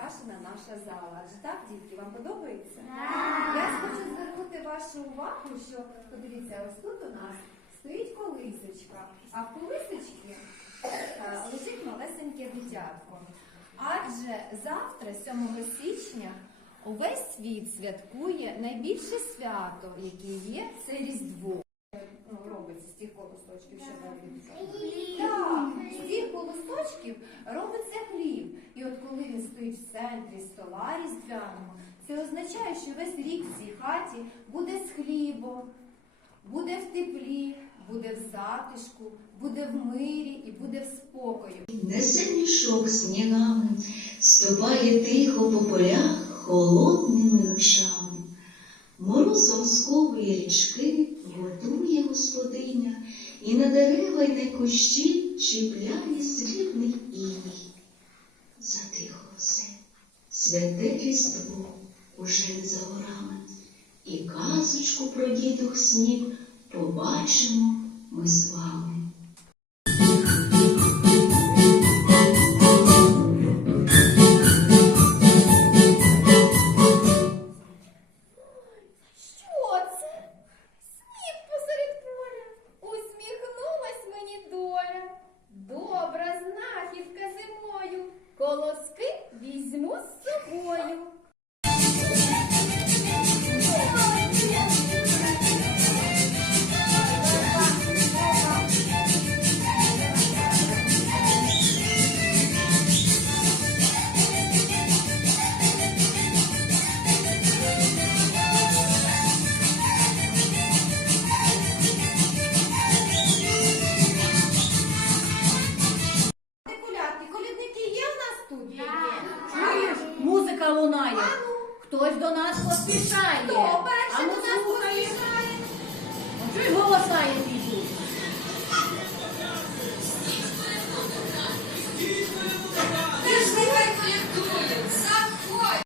прикрашена наша зала. Адже так, дітки, вам подобається? Я хочу звернути вашу увагу, що подивіться, ось тут у нас стоїть колисочка, а в колисочці е, лежить малесеньке дитятко. Адже завтра, 7 січня, увесь світ святкує найбільше свято, яке є, це Різдво. Ну, робиться з тих колосочків, що робиться. Так, з цих колосочків робиться хліб. І от коли він стоїть в центрі стола різдвяного, це означає, що весь рік в цій хаті буде з хлібом, буде в теплі, буде в затишку, буде в мирі і буде в спокою. Несе мішок снігами, ступає тихо по полях холодними очами. Морозом сковує річки, готує господиня, і на дерева й на кущі чіпляє срібний іній. Затихо все, святе різдво уже не за горами, і казочку про дідух сніг побачимо ми з вами. Що музика лунає. Хтось до нас поспішає.